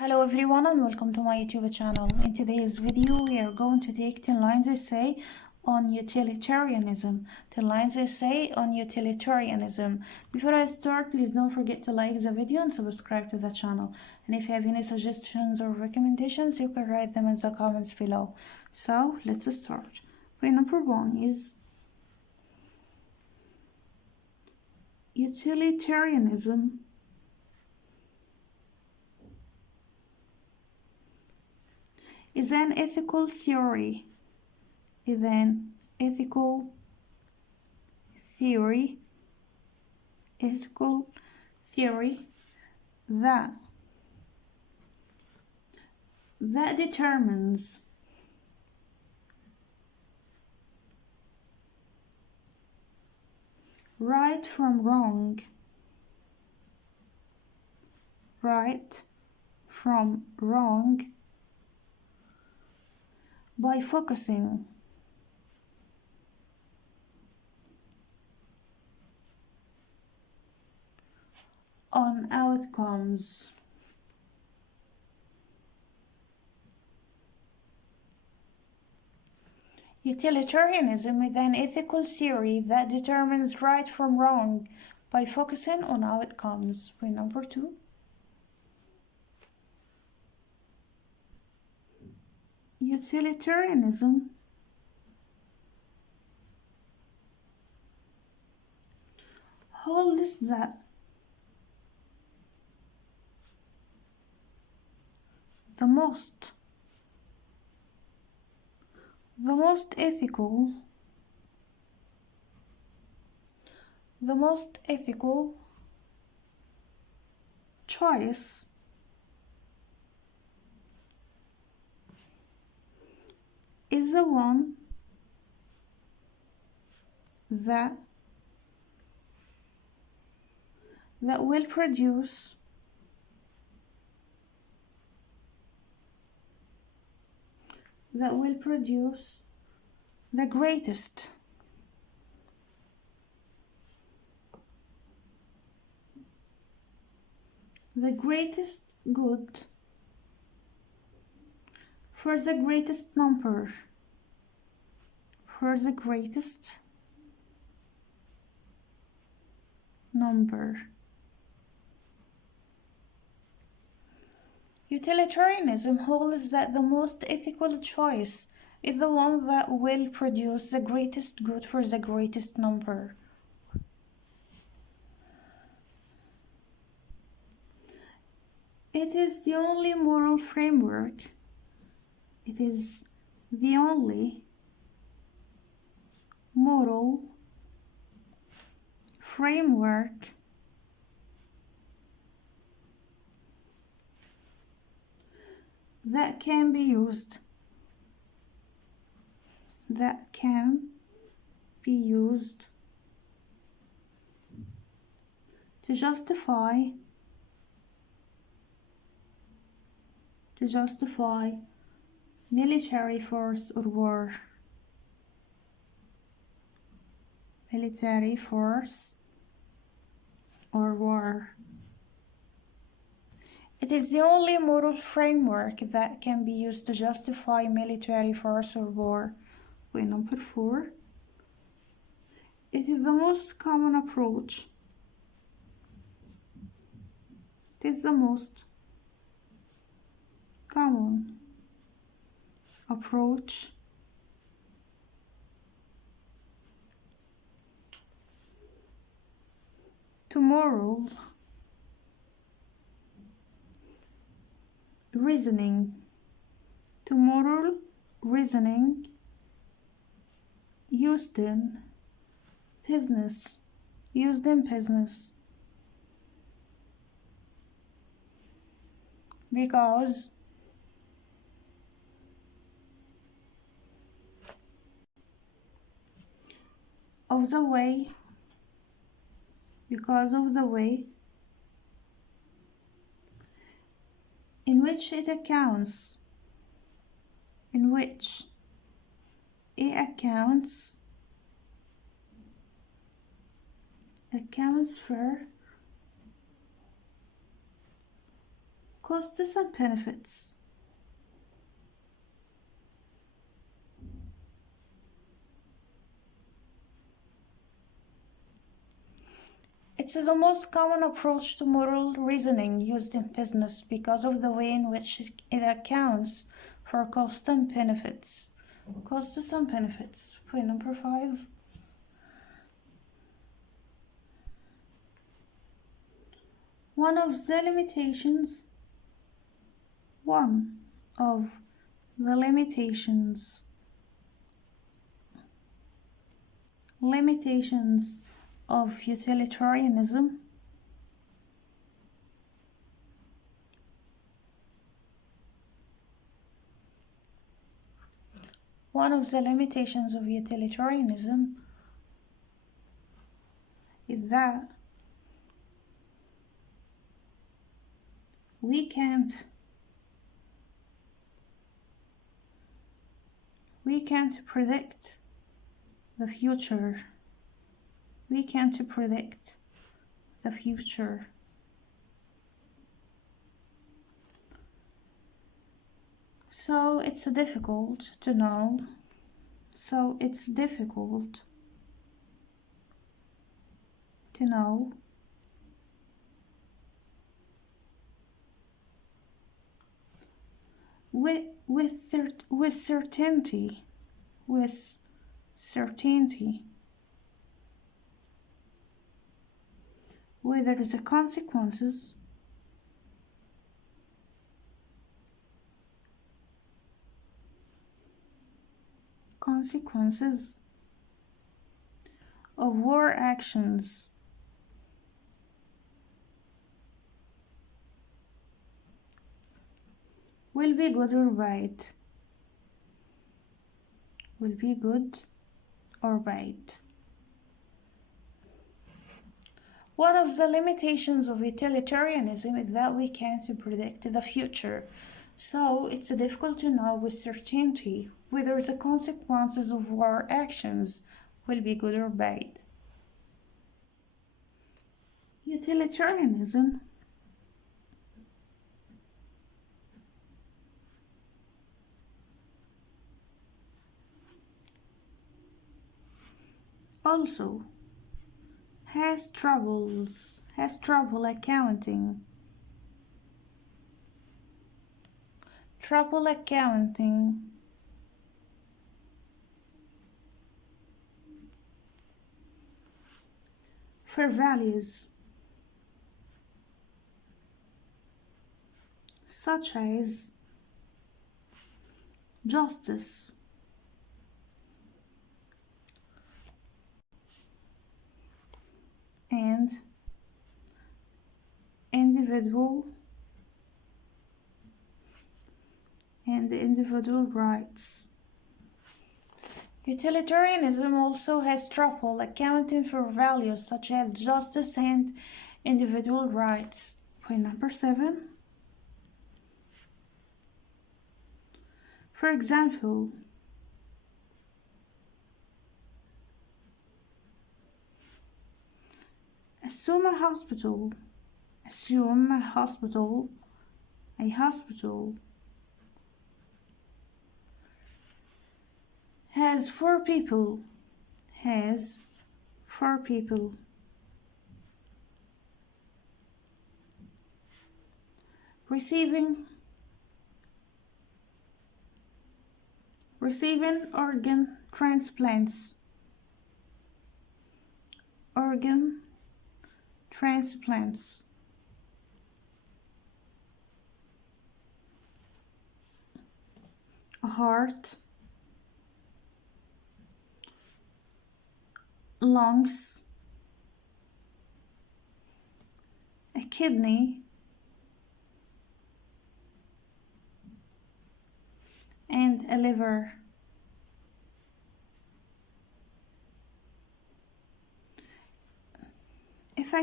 Hello everyone and welcome to my YouTube channel. In today's video we are going to take 10 lines essay on utilitarianism. 10 lines essay on utilitarianism. Before I start, please don't forget to like the video and subscribe to the channel. And if you have any suggestions or recommendations, you can write them in the comments below. So let's start. Point number 1 is utilitarianism is an ethical theory. Ethical theory that determines right from wrong, by focusing on outcomes. Utilitarianism is an ethical theory that determines right from wrong by focusing on outcomes. Point number 2. Utilitarianism holds that the most ethical choice is the one that will produce the greatest good for the greatest number. Utilitarianism holds that the most ethical choice is the one that will produce the greatest good for the greatest number. It is the only moral framework. That can be used to justify military force or war. It is the only moral framework that can be used to justify military force or war. Point number 4. It is the most common approach. To moral reasoning. Used in business. Because of the way in which it accounts for Costs and benefits. It is the most common approach to moral reasoning used in business because of the way in which it accounts for costs and benefits. Costs and benefits. Point number 5. One of the limitations of utilitarianism is that we can't predict the future. We can't predict the future. So it's difficult to know. With certainty whether the consequences of war actions will be good or bad. One of the limitations of utilitarianism is that we can't predict the future. So it's difficult to know with certainty whether the consequences of war actions will be good or bad. Utilitarianism also has trouble accounting for values such as justice, and individual rights. Utilitarianism also has trouble accounting for values such as justice and individual rights. Point number 7. For example, assume a hospital has four people receiving organ transplants. A heart, lungs, a kidney, and a liver. If a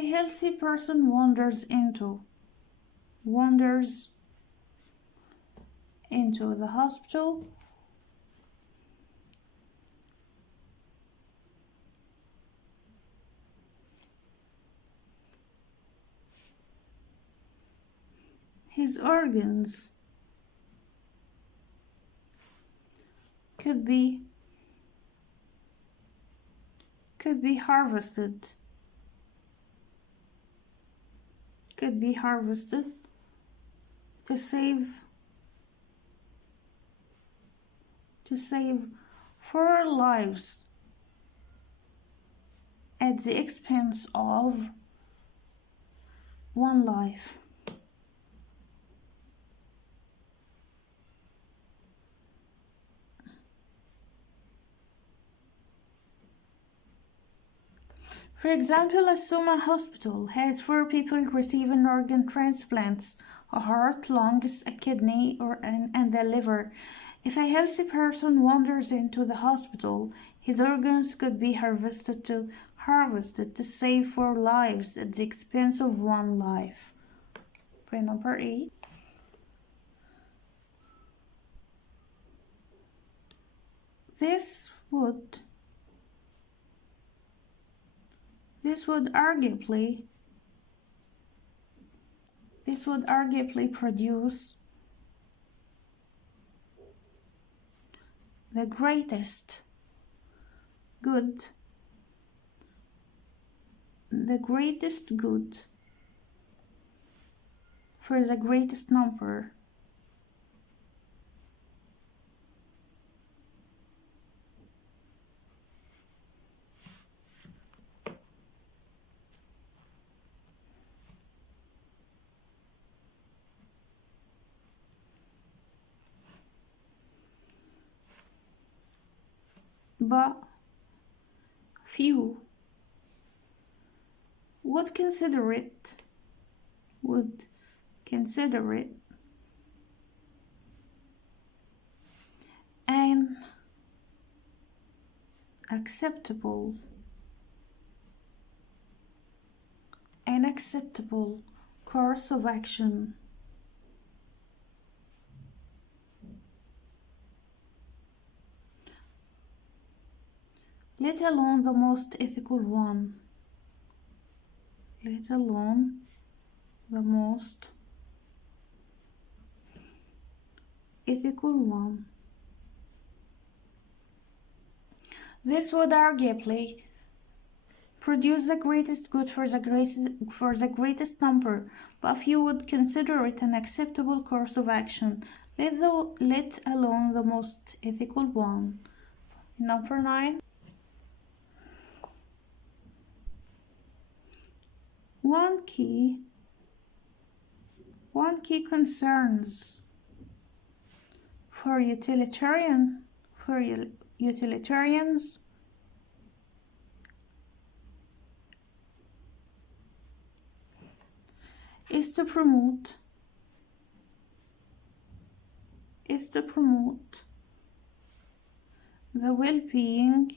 healthy person wanders into the hospital his organs could be harvested, to save 4 lives at the expense of 1 life. For example, assume a hospital has 4 people receiving organ transplants: a heart, lungs, a kidney, and the liver. If a healthy person wanders into the hospital, his organs could be harvested to save 4 lives at the expense of 1 life. Point number 8. This would arguably produce the greatest good for the greatest number. But few would consider it an acceptable course of action. Let alone the most ethical one. This would arguably produce the greatest good for the greatest number, but few would consider it an acceptable course of action, let alone the most ethical one. Number 9. One key concerns for utilitarians is to promote the well-being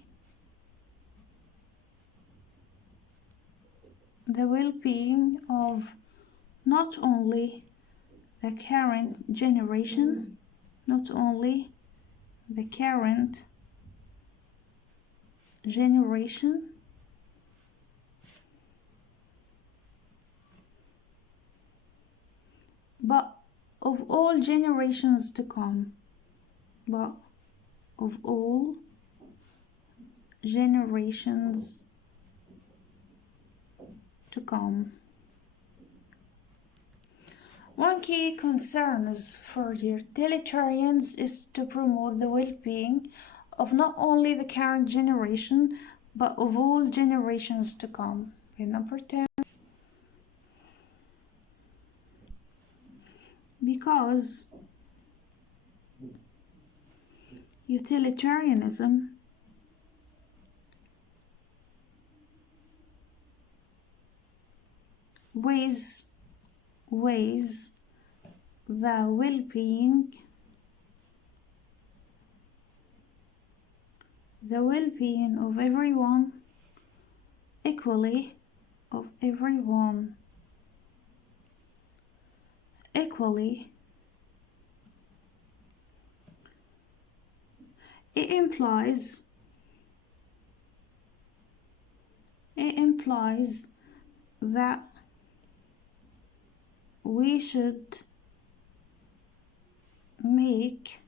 of not only the current generation, but of all generations to come. One key concern for utilitarians is to promote the well-being of not only the current generation, but of all generations to come. Number 10. Because utilitarianism weighs the well-being of everyone equally. It implies that we should make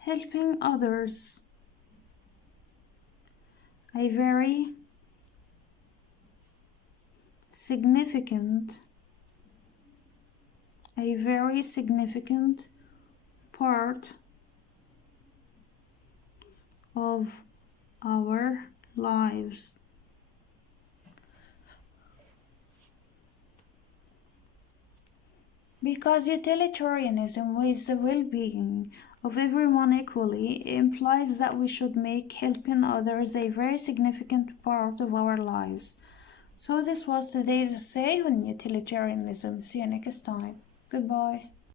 helping others a very significant part of our lives. Because utilitarianism weighs the well-being of everyone equally implies that we should make helping others a very significant part of our lives. So this was today's essay on utilitarianism. See you next time. Goodbye.